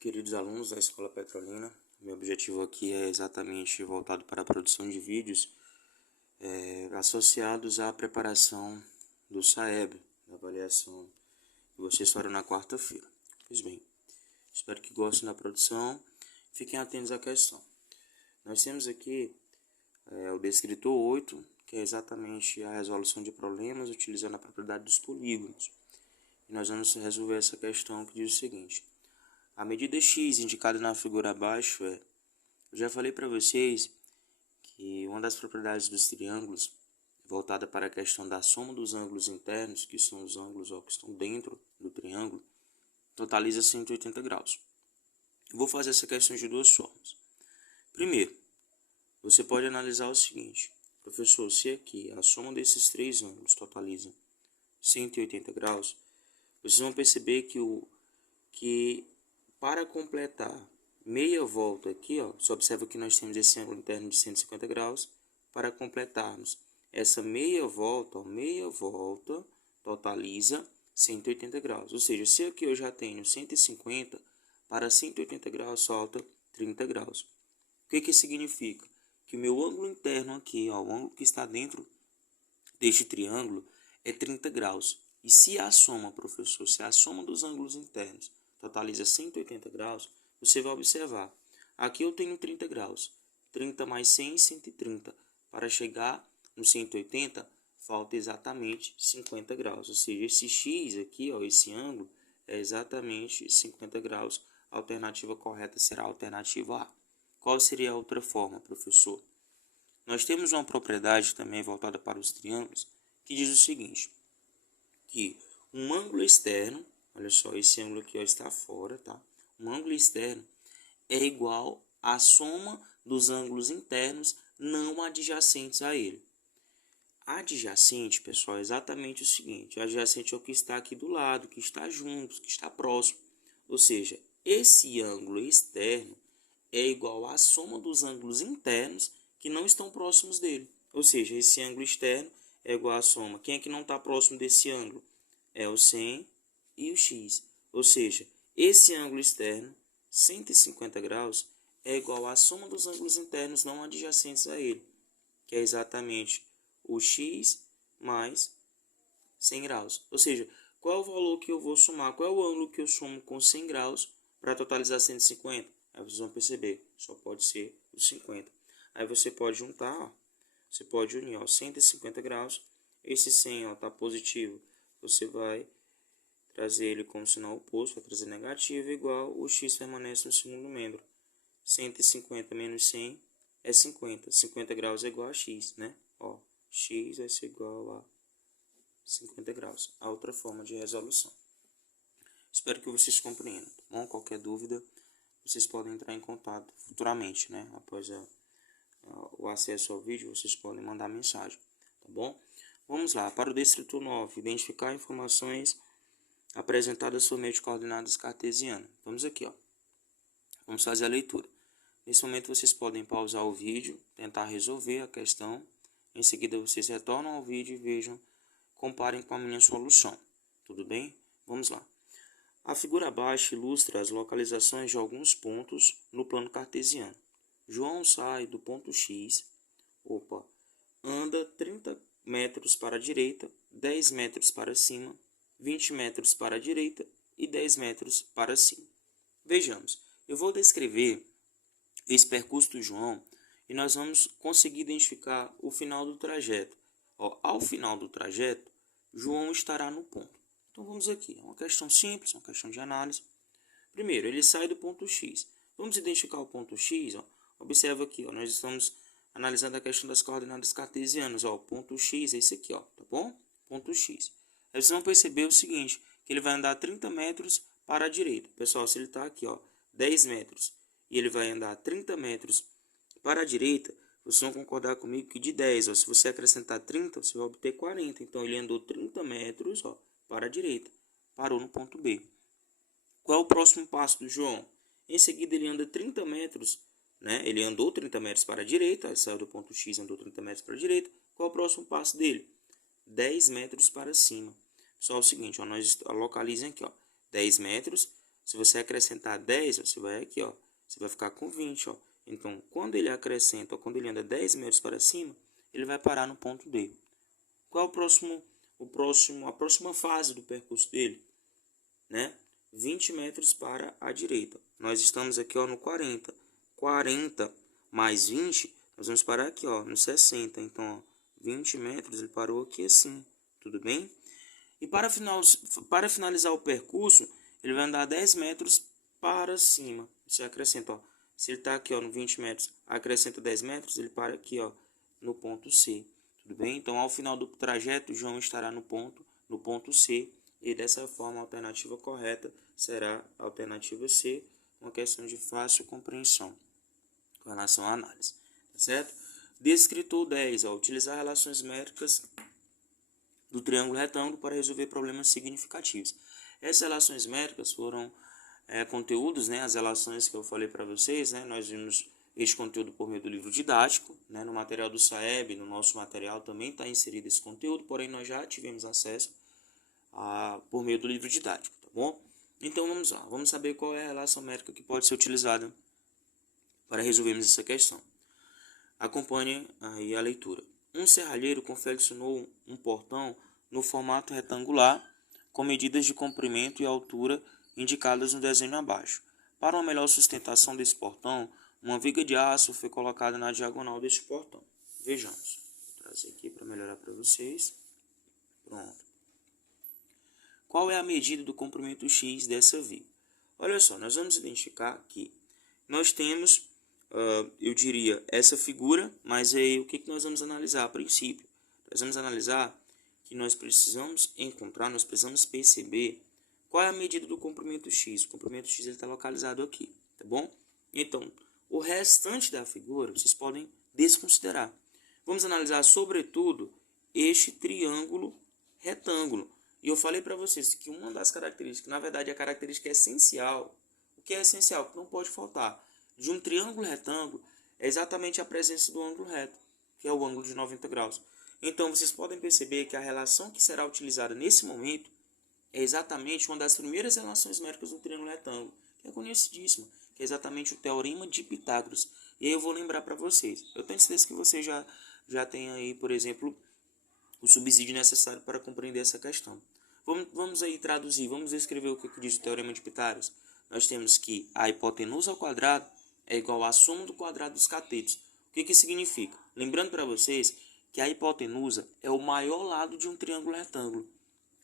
Queridos alunos da Escola Petrolina, meu objetivo aqui é exatamente voltado para a produção de vídeos associados à preparação do SAEB, da avaliação que vocês farão na quarta-feira. Pois bem, espero que gostem da produção, fiquem atentos à questão. Nós temos aqui o descritor 8, que é exatamente a resolução de problemas utilizando a propriedade dos polígonos. E nós vamos resolver essa questão que diz o seguinte: a medida x indicada na figura abaixo eu já falei para vocês que uma das propriedades dos triângulos, voltada para a questão da soma dos ângulos internos, que são os ângulos que estão dentro do triângulo, totaliza 180 graus. Eu vou fazer essa questão de duas formas. Primeiro, você pode analisar o seguinte: professor, se aqui a soma desses três ângulos totaliza 180 graus, vocês vão perceber que para completar meia volta aqui, você observa que nós temos esse ângulo interno de 150 graus. Para completarmos essa meia volta totaliza 180 graus. Ou seja, se aqui eu já tenho 150, para 180 graus falta 30 graus. O que significa? Que o meu ângulo interno aqui, o ângulo que está dentro deste triângulo, é 30 graus. E se a soma, professor, se a soma dos ângulos internos totaliza 180 graus, você vai observar. Aqui eu tenho 30 graus. 30 mais 100, 130. Para chegar no 180, falta exatamente 50 graus. Ou seja, esse x aqui, esse ângulo, é exatamente 50 graus. A alternativa correta será a alternativa A. Qual seria a outra forma, professor? Nós temos uma propriedade também voltada para os triângulos, que diz o seguinte: que um ângulo externo, olha só, esse ângulo aqui está fora, tá? Um ângulo externo é igual à soma dos ângulos internos não adjacentes a ele. Adjacente, pessoal, é exatamente o seguinte: adjacente é o que está aqui do lado, que está junto, que está próximo. Ou seja, esse ângulo externo é igual à soma dos ângulos internos que não estão próximos dele. Ou seja, esse ângulo externo é igual à soma. Quem é que não está próximo desse ângulo? É o 100 e o x. Ou seja, esse ângulo externo, 150 graus, é igual à soma dos ângulos internos não adjacentes a ele, que é exatamente o x mais 100 graus. Ou seja, qual é o valor que eu vou somar? Qual é o ângulo que eu somo com 100 graus para totalizar 150? Aí vocês vão perceber, só pode ser o 50. Aí você pode juntar, você pode unir 150 graus. Esse 100 está positivo, você vai trazer ele como sinal oposto, vai trazer negativo, igual o x permanece no segundo membro. 150 menos 100 é 50. 50 graus é igual a x, né? X vai ser igual a 50 graus. A outra forma de resolução. Espero que vocês compreendam, tá bom? Qualquer dúvida, vocês podem entrar em contato futuramente, né? Após o acesso ao vídeo, vocês podem mandar mensagem, tá bom? Vamos lá, para o descritor 9, identificar informações apresentadas por meio de coordenadas cartesianas. Vamos aqui, vamos fazer a leitura. Nesse momento vocês podem pausar o vídeo, tentar resolver a questão. Em seguida vocês retornam ao vídeo e vejam, comparem com a minha solução. Tudo bem? Vamos lá. A figura abaixo ilustra as localizações de alguns pontos no plano cartesiano. João sai do ponto X, anda 30 metros para a direita, 10 metros para cima, 20 metros para a direita e 10 metros para cima. Vejamos, eu vou descrever esse percurso do João e nós vamos conseguir identificar o final do trajeto. Ao final do trajeto, João estará no ponto. Então vamos aqui, é uma questão simples, uma questão de análise. Primeiro, ele sai do ponto X. Vamos identificar o ponto X, observa aqui, nós estamos analisando a questão das coordenadas cartesianas. O ponto X é esse aqui, tá bom? Ponto X. Aí vocês vão perceber o seguinte, que ele vai andar 30 metros para a direita. Pessoal, se ele está aqui, 10 metros, e ele vai andar 30 metros para a direita, vocês vão concordar comigo que de 10, se você acrescentar 30, você vai obter 40. Então, ele andou 30 metros para a direita, parou no ponto B. Qual é o próximo passo do João? Em seguida, ele anda 30 metros, né? Ele andou 30 metros para a direita, saiu do ponto X, andou 30 metros para a direita. Qual é o próximo passo dele? 10 metros para cima. Só o seguinte, nós localizem aqui, 10 metros, Se você acrescentar 10, você vai aqui, ó, você vai ficar com 20, ó. Então, quando ele acrescenta, ó, quando ele anda 10 metros para cima, ele vai parar no ponto D. Qual a próxima fase do percurso dele? Né? 20 metros para a direita. Nós estamos aqui, ó, no 40. 40 mais 20, nós vamos parar aqui, ó, no 60. Então, ó, 20 metros, ele parou aqui assim, tudo bem? E para finalizar o percurso, ele vai andar 10 metros para cima. Você acrescenta, ó, se ele está aqui, ó, no 20 metros, acrescenta 10 metros, ele para aqui, ó, no ponto C. Tudo bem? Então, ao final do trajeto, João estará no ponto C. E dessa forma, a alternativa correta será a alternativa C, uma questão de fácil compreensão com relação à análise. Tá certo? Descritor 10. Ó, utilizar relações métricas do triângulo retângulo para resolver problemas significativos. Essas relações métricas foram conteúdos, né, as relações que eu falei para vocês, né, nós vimos este conteúdo por meio do livro didático, né, no material do SAEB, no nosso material também está inserido esse conteúdo, porém nós já tivemos acesso por meio do livro didático, tá bom? Então vamos lá, vamos saber qual é a relação métrica que pode ser utilizada para resolvermos essa questão. Acompanhe aí a leitura. Um serralheiro confeccionou um portão no formato retangular com medidas de comprimento e altura indicadas no desenho abaixo. Para uma melhor sustentação desse portão, uma viga de aço foi colocada na diagonal deste portão. Vejamos. Vou trazer aqui para melhorar para vocês. Pronto. Qual é a medida do comprimento X dessa viga? Olha só, nós vamos identificar que nós temos, eu diria, essa figura, mas aí o que nós vamos analisar a princípio? Nós vamos analisar que nós precisamos perceber qual é a medida do comprimento X. O comprimento X está localizado aqui, tá bom? Então, o restante da figura vocês podem desconsiderar. Vamos analisar, sobretudo, este triângulo retângulo. E eu falei para vocês que uma das características, na verdade a característica essencial, o que é essencial, que não pode faltar, de um triângulo retângulo, é exatamente a presença do ângulo reto, que é o ângulo de 90 graus. Então, vocês podem perceber que a relação que será utilizada nesse momento é exatamente uma das primeiras relações métricas do triângulo retângulo, que é conhecidíssima, que é exatamente o Teorema de Pitágoras. E aí eu vou lembrar para vocês. Eu tenho certeza que vocês já têm aí, por exemplo, o subsídio necessário para compreender essa questão. Vamos aí traduzir, vamos escrever o que diz o Teorema de Pitágoras. Nós temos que a hipotenusa ao quadrado é igual à soma do quadrado dos catetos. O que significa? Lembrando para vocês que a hipotenusa é o maior lado de um triângulo retângulo.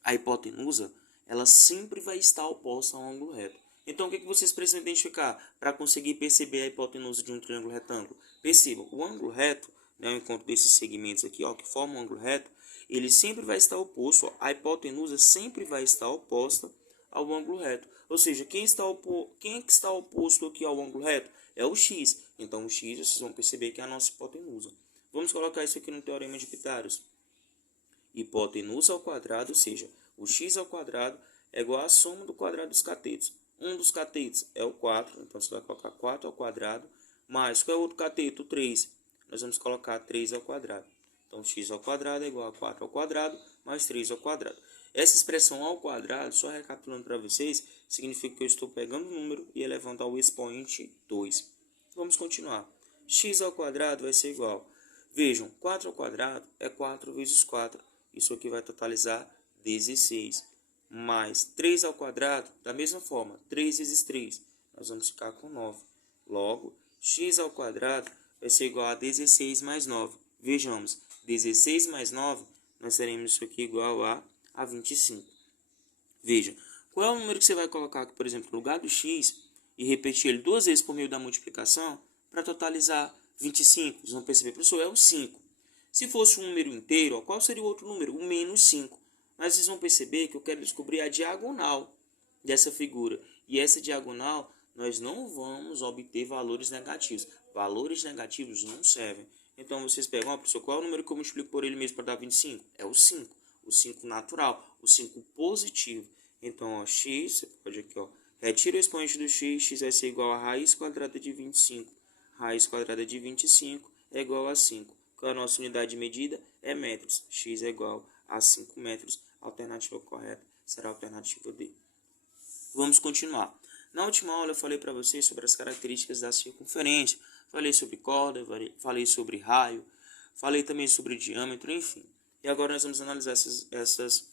A hipotenusa, ela sempre vai estar oposta ao ângulo reto. Então, o que vocês precisam identificar para conseguir perceber a hipotenusa de um triângulo retângulo? Percebam, o ângulo reto, né, o encontro desses segmentos aqui, ó, que formam um ângulo reto, ele sempre vai estar oposto, ó, a hipotenusa sempre vai estar oposta ao ângulo reto. Ou seja, quem é que está oposto aqui ao ângulo reto? É o x. Então, o x, vocês vão perceber que é a nossa hipotenusa. Vamos colocar isso aqui no Teorema de Pitágoras. Hipotenusa ao quadrado, ou seja, o x ao quadrado é igual à soma do quadrado dos catetos. Um dos catetos é o 4, então você vai colocar 4 ao quadrado, mais qual é o outro cateto? O 3. Nós vamos colocar 3 ao quadrado. Então, x ao quadrado é igual a 4 ao quadrado, mais 3 ao quadrado. Essa expressão ao quadrado, só recapitulando para vocês, significa que eu estou pegando o número e elevando ao expoente 2. Vamos continuar. X ao quadrado vai ser igual. Vejam, 4 ao quadrado é 4 vezes 4. Isso aqui vai totalizar 16. Mais 3 ao quadrado, da mesma forma, 3 vezes 3. Nós vamos ficar com 9. Logo, x ao quadrado vai ser igual a 16 mais 9. Vejamos, 16 mais 9, nós teremos isso aqui igual a 25. Veja, qual é o número que você vai colocar aqui, por exemplo, no lugar do x e repetir ele duas vezes por meio da multiplicação para totalizar 25? Vocês vão perceber, professor, é o 5. Se fosse um número inteiro, ó, qual seria o outro número? O menos 5. Mas vocês vão perceber que eu quero descobrir a diagonal dessa figura. E essa diagonal, nós não vamos obter valores negativos. Valores negativos não servem. Então, vocês pegam, ó, professor, qual é o número que eu multiplico por ele mesmo para dar 25? É o 5. O 5 natural, o 5 positivo. Então, ó, x, você pode aqui, ó, retira o expoente do x, x vai ser igual a raiz quadrada de 25. Raiz quadrada de 25 é igual a 5. Qual é a nossa unidade de medida? É metros. X é igual a 5 metros. A alternativa correta será a alternativa D. Vamos continuar. Na última aula eu falei para vocês sobre as características da circunferência, falei sobre corda, falei sobre raio, falei também sobre diâmetro, enfim. E agora nós vamos analisar essas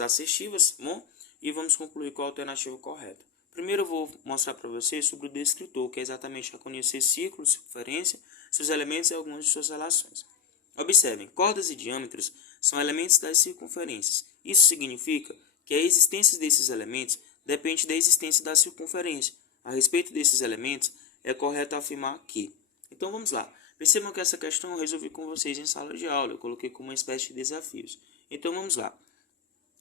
assertivas, bom? E vamos concluir com a alternativa correta. Primeiro eu vou mostrar para vocês sobre o descritor, que é exatamente reconhecer círculo, circunferência, seus elementos e algumas de suas relações. Observem, cordas e diâmetros são elementos das circunferências. Isso significa que a existência desses elementos depende da existência da circunferência. A respeito desses elementos, é correto afirmar que. Então vamos lá. Percebam que essa questão eu resolvi com vocês em sala de aula. Eu coloquei como uma espécie de desafios. Então vamos lá.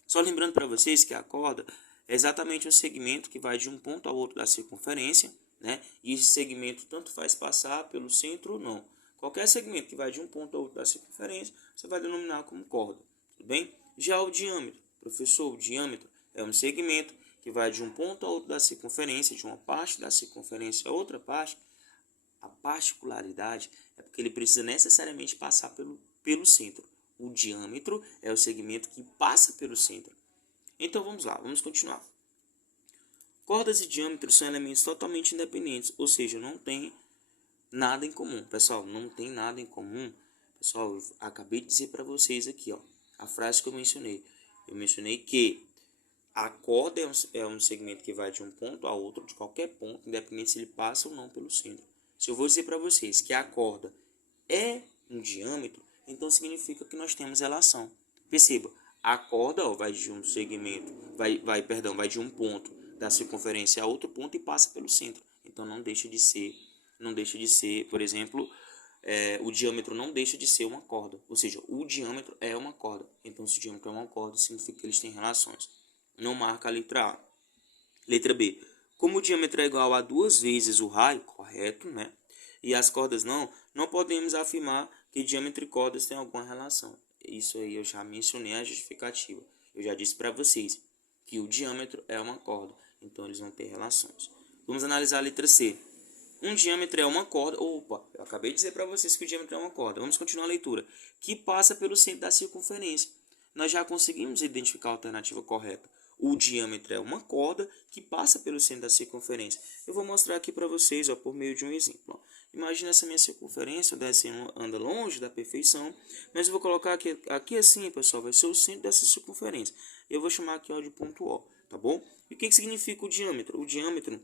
Só lembrando para vocês que a corda é exatamente um segmento que vai de um ponto ao outro da circunferência, né? E esse segmento tanto faz passar pelo centro ou não. Qualquer segmento que vai de um ponto ao outro da circunferência, você vai denominar como corda, tudo bem? Já o diâmetro, professor, o diâmetro é um segmento que vai de um ponto ao outro da circunferência, de uma parte da circunferência a outra parte. A particularidade é porque ele precisa necessariamente passar pelo centro. O diâmetro é o segmento que passa pelo centro. Então vamos lá, vamos continuar. Cordas e diâmetros são elementos totalmente independentes, ou seja, não tem nada em comum. Pessoal, não tem nada em comum. Pessoal, eu acabei de dizer para vocês aqui, ó, a frase que eu mencionei. Eu mencionei que a corda é um segmento que vai de um ponto a outro, de qualquer ponto, independente se ele passa ou não pelo centro. Se eu vou dizer para vocês que a corda é um diâmetro, então significa que nós temos relação. Perceba, a corda vai de um segmento, vai de um ponto da circunferência a outro ponto e passa pelo centro. Então não deixa de ser, por exemplo, o diâmetro não deixa de ser uma corda. Ou seja, o diâmetro é uma corda. Então se o diâmetro é uma corda, significa que eles têm relações. Não marca a letra A. Letra B. Como o diâmetro é igual a 2 vezes o raio, correto, né? E as cordas não podemos afirmar que diâmetro e cordas têm alguma relação. Isso aí eu já mencionei a justificativa. Eu já disse para vocês que o diâmetro é uma corda, então eles vão ter relações. Vamos analisar a letra C. Um diâmetro é uma corda. Opa, eu acabei de dizer para vocês que o diâmetro é uma corda. Vamos continuar a leitura. Que passa pelo centro da circunferência. Nós já conseguimos identificar a alternativa correta. O diâmetro é uma corda que passa pelo centro da circunferência. Eu vou mostrar aqui para vocês, ó, por meio de um exemplo. Ó. Imagina essa minha circunferência, anda longe da perfeição, mas eu vou colocar aqui assim, pessoal, vai ser o centro dessa circunferência. Eu vou chamar aqui, ó, de ponto O, tá bom? E o que significa o diâmetro? O diâmetro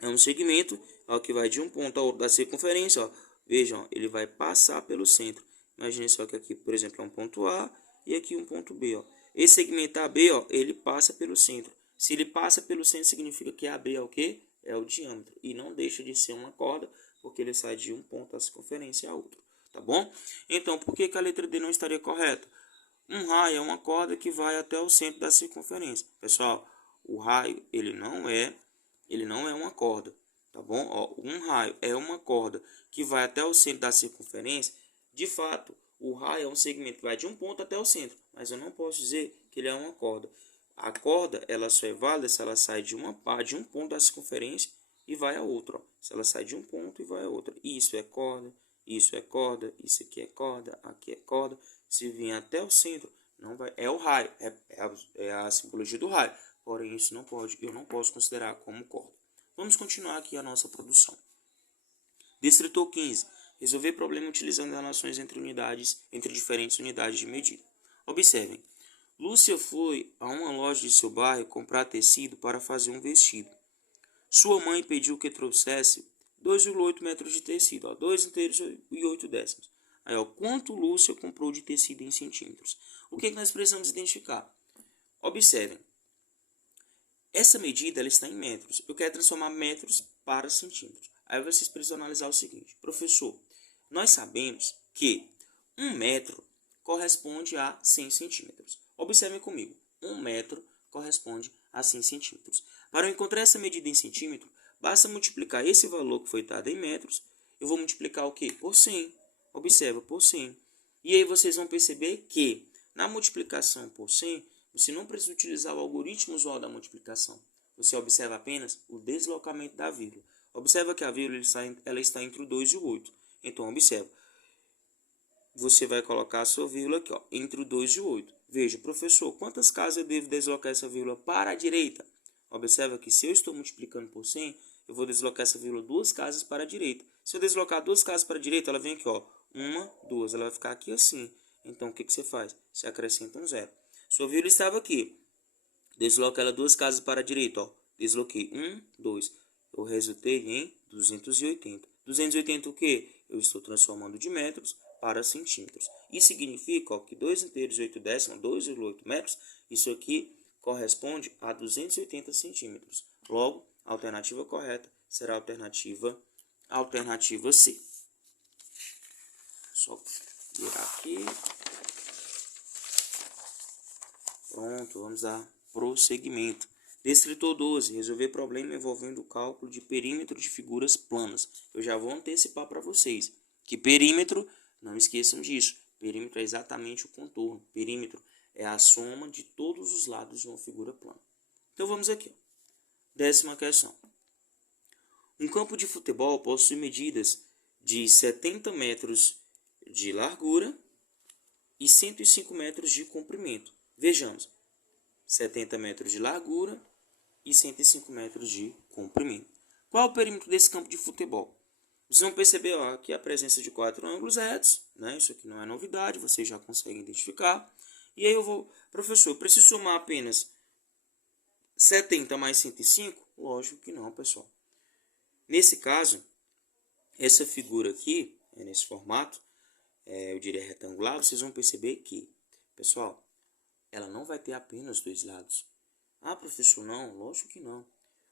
é um segmento, ó, que vai de um ponto ao outro da circunferência. Ó. Vejam, ó, ele vai passar pelo centro. Imagine só que aqui, por exemplo, é um ponto A e aqui um ponto B, ó. Esse segmento AB, ó, ele passa pelo centro. Se ele passa pelo centro, significa que AB é o quê? É o diâmetro. E não deixa de ser uma corda, porque ele sai de um ponto da circunferência a outro. Tá bom? Então, por que a letra D não estaria correta? Um raio é uma corda que vai até o centro da circunferência. Pessoal, o raio, ele não é uma corda. Tá bom? Ó, um raio é uma corda que vai até o centro da circunferência. De fato, o raio é um segmento que vai de um ponto até o centro, mas eu não posso dizer que ele é uma corda. A corda, ela só é válida se ela sai de um ponto da circunferência e vai a outro. Ó. Se ela sai de um ponto e vai a outro. Isso é corda, isso aqui é corda, aqui é corda. Se vir até o centro, não vai. É o raio, é a simbologia do raio. Porém, isso não pode, eu não posso considerar como corda. Vamos continuar aqui a nossa produção. Descritor 15. Resolver problema utilizando relações entre diferentes unidades de medida. Observem. Lúcia foi a uma loja de seu bairro comprar tecido para fazer um vestido. Sua mãe pediu que trouxesse 2,8 metros de tecido, 2 inteiros e 8 décimos. Aí, ó, quanto Lúcia comprou de tecido em centímetros? O que nós precisamos identificar? Observem. Essa medida ela está em metros. Eu quero transformar metros para centímetros. Aí vocês precisam analisar o seguinte. Professor, nós sabemos que 1 metro corresponde a 100 centímetros. Observem comigo. 1 metro corresponde a 100 centímetros. Para eu encontrar essa medida em centímetro, basta multiplicar esse valor que foi dado em metros. Eu vou multiplicar o quê? Por 100. Observa, por 100. E aí vocês vão perceber que na multiplicação por 100, você não precisa utilizar o algoritmo usual da multiplicação. Você observa apenas o deslocamento da vírgula. Observa que a vírgula ela está entre o 2 e o 8. Então, observa. Você vai colocar a sua vírgula aqui, ó, entre o 2 e o 8. Veja, professor, quantas casas eu devo deslocar essa vírgula para a direita? Observa que se eu estou multiplicando por 100, eu vou deslocar essa vírgula 2 casas para a direita. Se eu deslocar 2 casas para a direita, ela vem aqui, ó, 1, 2, ela vai ficar aqui assim. Então, o que você faz? Você acrescenta um zero. Sua vírgula estava aqui. Desloca ela 2 casas para a direita, ó. Desloquei 1, 2. Eu resultei em 280. 280 o quê? Eu estou transformando de metros para centímetros. Isso significa, ó, que 2 inteiros e 8 décimos, 2,8 metros, isso aqui corresponde a 280 centímetros. Logo, a alternativa correta será a alternativa C. Só virar aqui. Pronto, vamos dar prosseguimento. Descritor 12. Resolver problema envolvendo o cálculo de perímetro de figuras planas. Eu já vou antecipar para vocês que perímetro, não esqueçam disso, perímetro é exatamente o contorno. Perímetro é a soma de todos os lados de uma figura plana. Então vamos aqui. 10ª questão. Um campo de futebol possui medidas de 70 metros de largura e 105 metros de comprimento. Vejamos, 70 metros de largura e 105 metros de comprimento. Qual é o perímetro desse campo de futebol? Vocês vão perceber aqui a presença de 4 ângulos retos, né? Isso aqui não é novidade, vocês já conseguem identificar. E aí eu vou, professor, eu preciso somar apenas 70 mais 105? Lógico que não, pessoal. Nesse caso, essa figura aqui, nesse formato, eu diria retangular, vocês vão perceber que, pessoal, ela não vai ter apenas 2 lados. Ah, professor, não, lógico que não.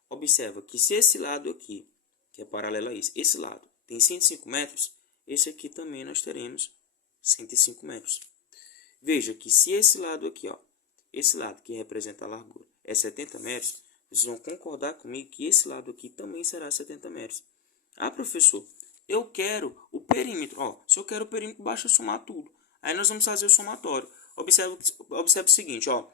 Observa que se esse lado aqui, que é paralelo a esse lado tem 105 metros, esse aqui também nós teremos 105 metros. Veja que se esse lado aqui, ó, esse lado que representa a largura, é 70 metros, vocês vão concordar comigo que esse lado aqui também será 70 metros. Ah, professor, eu quero o perímetro. Ó, se eu quero o perímetro, basta somar tudo. Aí nós vamos fazer o somatório. Observe o seguinte, ó.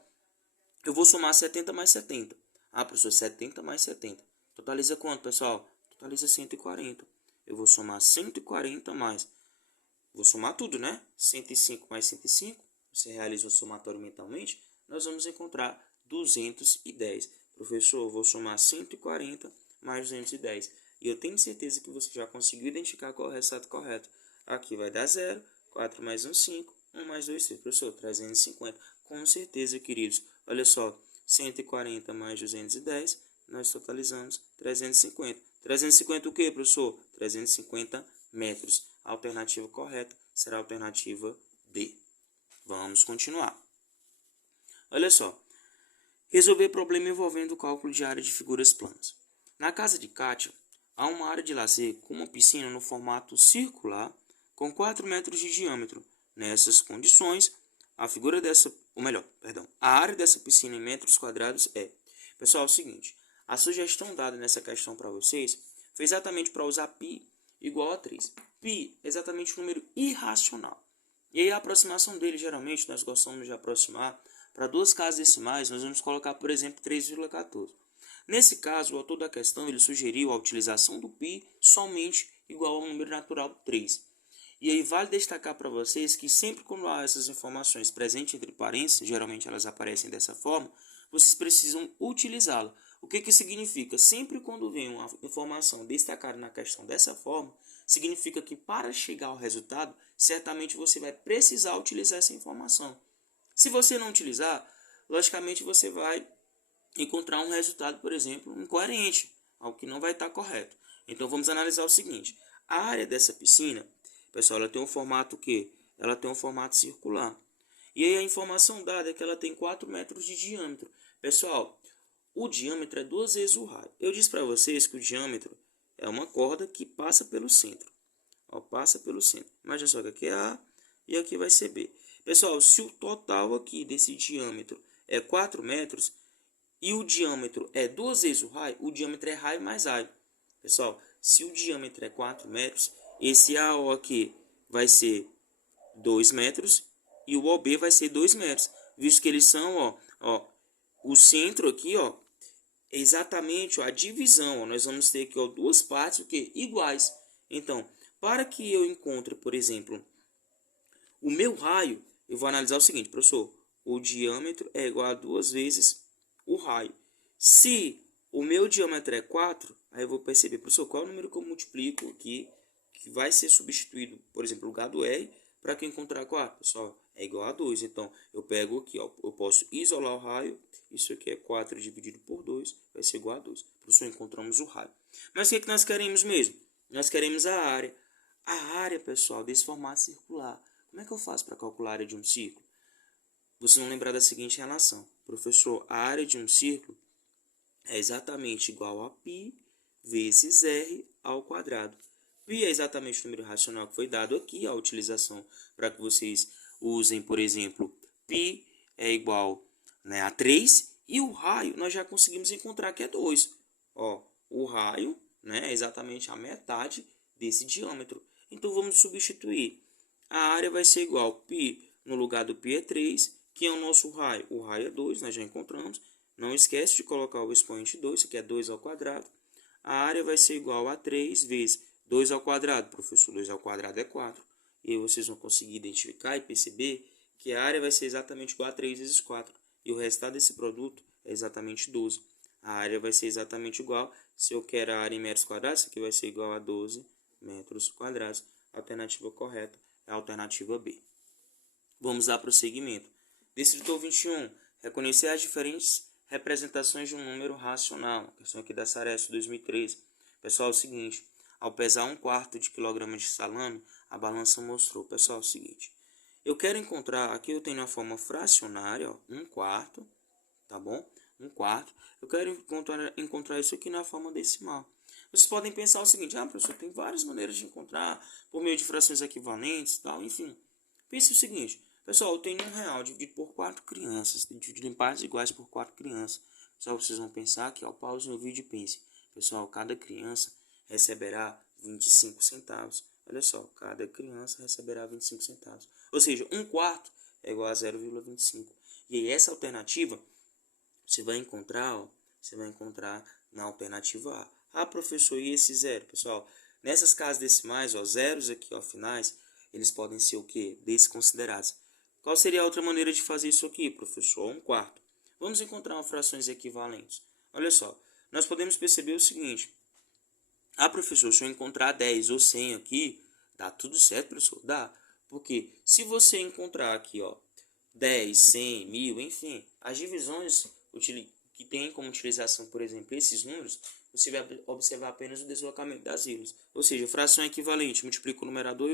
Eu vou somar 70 mais 70. Ah, professor, 70 mais 70. Totaliza quanto, pessoal? Totaliza 140. Eu vou somar 140 mais... Vou somar tudo, né? 105 mais 105. Você realiza o somatório mentalmente. Nós vamos encontrar 210. Professor, eu vou somar 140 mais 210. E eu tenho certeza que você já conseguiu identificar qual é o resultado correto. Aqui vai dar 0. 4 mais 1, 5. 1 mais 2, 3. Professor, 350. Com certeza, queridos. Olha só, 140 mais 210, nós totalizamos 350. 350 o quê, professor? 350 metros. A alternativa correta será a alternativa D. Vamos continuar. Olha só. Resolver problema envolvendo o cálculo de área de figuras planas. Na casa de Kátia, há uma área de lazer com uma piscina no formato circular com 4 metros de diâmetro. Nessas condições, a área dessa piscina em metros quadrados é... Pessoal, é o seguinte, a sugestão dada nessa questão para vocês foi exatamente para usar π igual a 3. Π é exatamente um número irracional. E aí a aproximação dele, geralmente, nós gostamos de aproximar para 2 casas decimais, nós vamos colocar, por exemplo, 3,14. Nesse caso, o autor da questão ele sugeriu a utilização do π somente igual ao número natural 3. E aí vale destacar para vocês que sempre quando há essas informações presentes entre parênteses, geralmente elas aparecem dessa forma, vocês precisam utilizá-la. O que significa? Sempre quando vem uma informação destacada na questão dessa forma, significa que para chegar ao resultado, certamente você vai precisar utilizar essa informação. Se você não utilizar, logicamente você vai encontrar um resultado, por exemplo, incoerente, algo que não vai estar correto. Então vamos analisar o seguinte, a área dessa piscina, pessoal, ela tem um formato que? Ela tem um formato circular. E aí a informação dada é que ela tem 4 metros de diâmetro. Pessoal, o diâmetro é 2 vezes o raio. Eu disse para vocês que o diâmetro é uma corda que passa pelo centro. Ó, passa pelo centro. Imagina só que aqui é A e aqui vai ser B. Pessoal, se o total aqui desse diâmetro é 4 metros e o diâmetro é 2 vezes o raio é raio mais raio. Pessoal, se o diâmetro é 4 metros, esse AO aqui vai ser 2 metros e o OB vai ser 2 metros. Visto que eles são, o centro aqui, é exatamente a divisão. Nós vamos ter aqui, duas partes iguais. Então, para que eu encontre, por exemplo, o meu raio, eu vou analisar o seguinte, professor. O diâmetro é igual a 2 vezes o raio. Se o meu diâmetro é 4, aí eu vou perceber, professor, qual é o número que eu multiplico aqui, que vai ser substituído, por exemplo, no lugar do R, para que eu encontrar 4, pessoal, é igual a 2. Então, eu pego aqui, ó, eu posso isolar o raio, isso aqui é 4 dividido por 2, vai ser igual a 2. Professor, encontramos o raio. Mas o que é que nós queremos mesmo? Nós queremos a área. A área, pessoal, desse formato circular. Como é que eu faço para calcular a área de um círculo? Vocês vão lembrar da seguinte relação. Professor, a área de um círculo é exatamente igual a π vezes r ao quadrado. Π é exatamente o número racional que foi dado aqui, a utilização para que vocês usem, por exemplo, π é igual, né, a 3, e o raio nós já conseguimos encontrar que é 2. Ó, o raio, né, é exatamente a metade desse diâmetro. Então vamos substituir. A área vai ser igual, π no lugar do π é 3, que é o nosso raio. O raio é 2, nós já encontramos. Não esquece de colocar o expoente 2, isso aqui é 2 ao quadrado. A área vai ser igual a 3 vezes 2 ao quadrado. Professor, 2 ao quadrado é 4. E aí vocês vão conseguir identificar e perceber que a área vai ser exatamente igual a 3 vezes 4. E o resultado desse produto é exatamente 12. A área vai ser exatamente igual. Se eu quero a área em metros quadrados, isso aqui vai ser igual a 12 metros quadrados. A alternativa correta é a alternativa B. Vamos dar prosseguimento. Descritor 21. Reconhecer as diferentes representações de um número racional. A questão aqui da Saresco 2013. Pessoal, é o seguinte. Ao pesar 1/4 de quilograma de salame, a balança mostrou. Pessoal, é o seguinte. Eu quero encontrar, aqui eu tenho a forma fracionária, ó, 1/4, tá bom? 1/4. Eu quero encontrar isso aqui na forma decimal. Vocês podem pensar o seguinte, professor, tem várias maneiras de encontrar, por meio de frações equivalentes, tal, enfim. Pense o seguinte, pessoal, eu tenho R$1 dividido por 4 crianças, dividido em partes iguais por 4 crianças. Pessoal, vocês vão pensar aqui, ó, pause no vídeo e pense. Pessoal, cada criança receberá 25 centavos. Olha só, cada criança receberá 25 centavos. Ou seja, 1/4 é igual a 0,25. E aí essa alternativa, você vai encontrar na alternativa A. Professor, e esse zero? Pessoal, nessas casas decimais, ó, zeros aqui, ó, finais, eles podem ser o quê? Desconsiderados. Qual seria a outra maneira de fazer isso aqui, professor? 1/4. Vamos encontrar frações equivalentes. Olha só, nós podemos perceber o seguinte. Professor, se eu encontrar 10 ou 100 aqui, dá tudo certo, professor? Dá. Porque se você encontrar aqui, ó, 10, 100, 1000, enfim, as divisões que tem como utilização, por exemplo, esses números, você vai observar apenas o deslocamento das vírgulas. Ou seja, fração equivalente, multiplica o numerador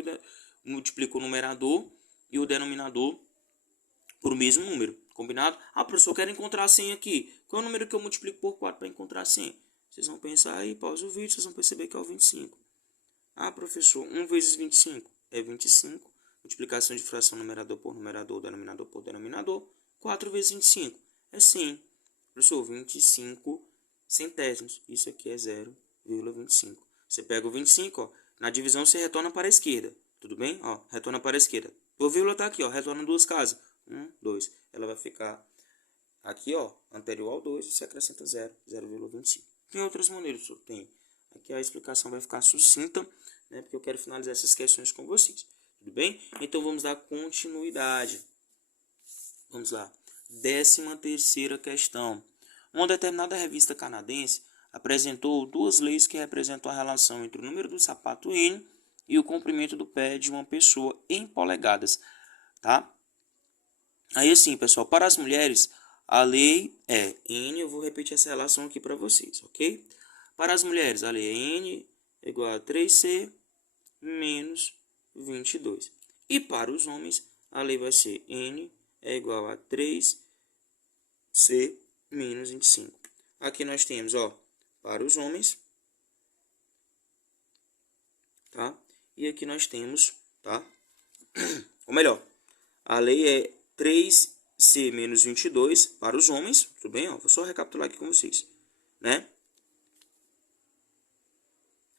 e o denominador por o mesmo número. Combinado? Professor, eu quero encontrar 100 aqui. Qual é o número que eu multiplico por 4 para encontrar 100? Vocês vão pensar aí, pausa o vídeo, vocês vão perceber que é o 25. Professor, 1 vezes 25 é 25. Multiplicação de fração numerador por numerador, denominador por denominador. 4 vezes 25 é 100. Professor, 25 centésimos. Isso aqui é 0,25. Você pega o 25, ó, na divisão você retorna para a esquerda. Tudo bem? Ó, retorna para a esquerda. O vírgula está aqui, ó, retorna duas casas. 1, 2. Ela vai ficar aqui, ó, anterior ao 2, você acrescenta 0,25. Tem outras maneiras, professor? Tem. Aqui a explicação vai ficar sucinta, né, porque eu quero finalizar essas questões com vocês. Tudo bem? Então vamos dar continuidade. Vamos lá. 13ª questão. Uma determinada revista canadense apresentou duas leis que representam a relação entre o número do sapato N e o comprimento do pé de uma pessoa em polegadas, tá? Aí assim, pessoal, para as mulheres, a lei é N, eu vou repetir essa relação aqui para vocês, ok? Para as mulheres, a lei é N igual a 3C menos 22. E para os homens, a lei vai ser N é igual a 3C menos 25. Aqui nós temos, ó, para os homens, tá? E aqui nós temos, tá? Ou melhor, a lei é 3C menos 22 para os homens, tudo bem? Ó, vou só recapitular aqui com vocês, né?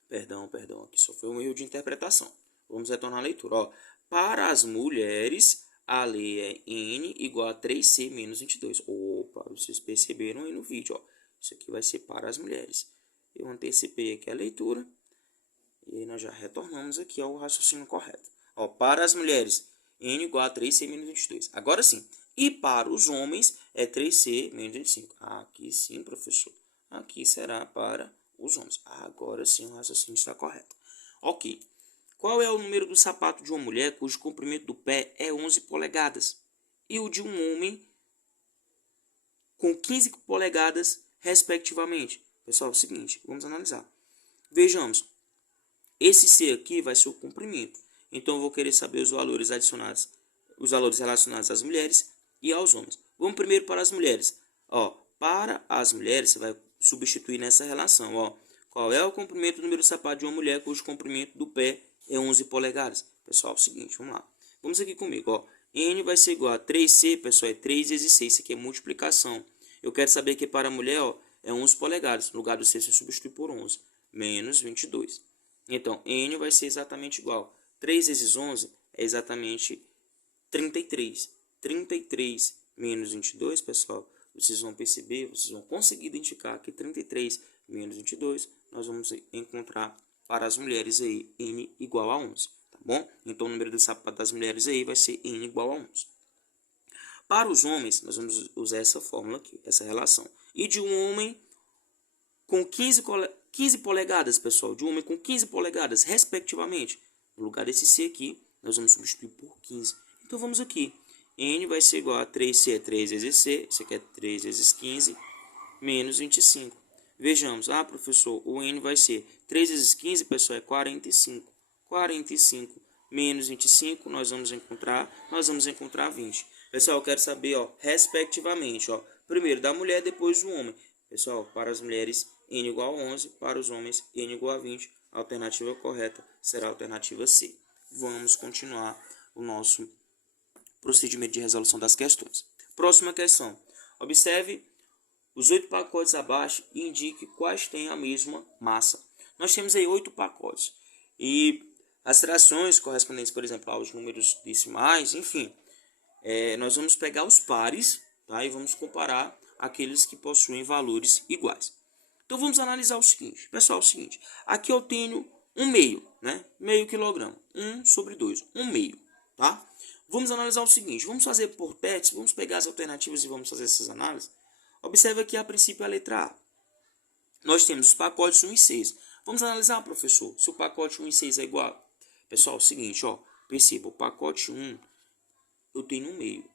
Perdão, aqui só foi um erro de interpretação. Vamos retornar a leitura, ó. Para as mulheres, a lei é N igual a 3C menos 22. Opa, vocês perceberam aí no vídeo, ó. Isso aqui vai ser para as mulheres. Eu antecipei aqui a leitura. E aí nós já retornamos aqui ao raciocínio correto. Ó, para as mulheres, N igual a 3C menos 22. Agora sim. E para os homens, é 3C menos 25. Aqui sim, professor. aqui será para os homens. Agora sim o raciocínio está correto. Ok. Qual é o número do sapato de uma mulher cujo comprimento do pé é 11 polegadas? E o de um homem com 15 polegadas, respectivamente? Pessoal, é o seguinte, vamos analisar. Vejamos, esse C aqui vai ser o comprimento. Então, eu vou querer saber os valores adicionados, os valores relacionados às mulheres e aos homens. Vamos primeiro para as mulheres. Para as mulheres, você vai substituir nessa relação. Qual é o comprimento do número do sapato de uma mulher cujo comprimento do pé é 11 polegadas? Pessoal, é o seguinte, vamos lá. Vamos aqui comigo. N vai ser igual a 3C, pessoal, é 3 vezes 6. Isso aqui é multiplicação. Eu quero saber que para a mulher é 11 polegadas. No lugar do C, você substitui por 11. Menos 22. Então, N vai ser exatamente igual. 3 vezes 11 é exatamente 33. 33 menos 22, pessoal, vocês vão perceber, vocês vão conseguir identificar que 33 menos 22, nós vamos encontrar para as mulheres aí N igual a 11, tá bom? Então, o número do sapato das mulheres aí vai ser N igual a 11. Para os homens, nós vamos usar essa fórmula aqui, essa relação. E de um homem com 15 polegadas, pessoal, de um homem com 15 polegadas, respectivamente. No lugar desse C aqui, nós vamos substituir por 15. Então, vamos aqui. N vai ser igual a 3C, é 3 vezes C, isso aqui é 3 vezes 15, menos 25. Vejamos, professor, o N vai ser 3 vezes 15, pessoal, é 45. 45 menos 25, nós vamos encontrar 20. Pessoal, eu quero saber, respectivamente, primeiro da mulher, depois do homem. Pessoal, para as mulheres, N igual a 11, para os homens, N igual a 20. A alternativa correta será a alternativa C. Vamos continuar o nosso procedimento de resolução das questões. Próxima questão. Observe os 8 pacotes abaixo e indique quais têm a mesma massa. Nós temos aí 8 pacotes. E as frações correspondentes, por exemplo, aos números decimais, enfim, nós vamos pegar os pares, tá? E vamos comparar aqueles que possuem valores iguais. Então, vamos analisar o seguinte. Pessoal, é o seguinte. Aqui eu tenho um meio, né? Meio quilograma. 1 sobre 2. Um meio, tá? Vamos analisar o seguinte. Vamos fazer por partes. Vamos pegar as alternativas e vamos fazer essas análises. Observe aqui, a princípio, a letra A. Nós temos os pacotes 1 e 6. Vamos analisar, professor, se o pacote 1 e 6 é igual. Pessoal, é o seguinte, perceba, o pacote 1 eu tenho um meio.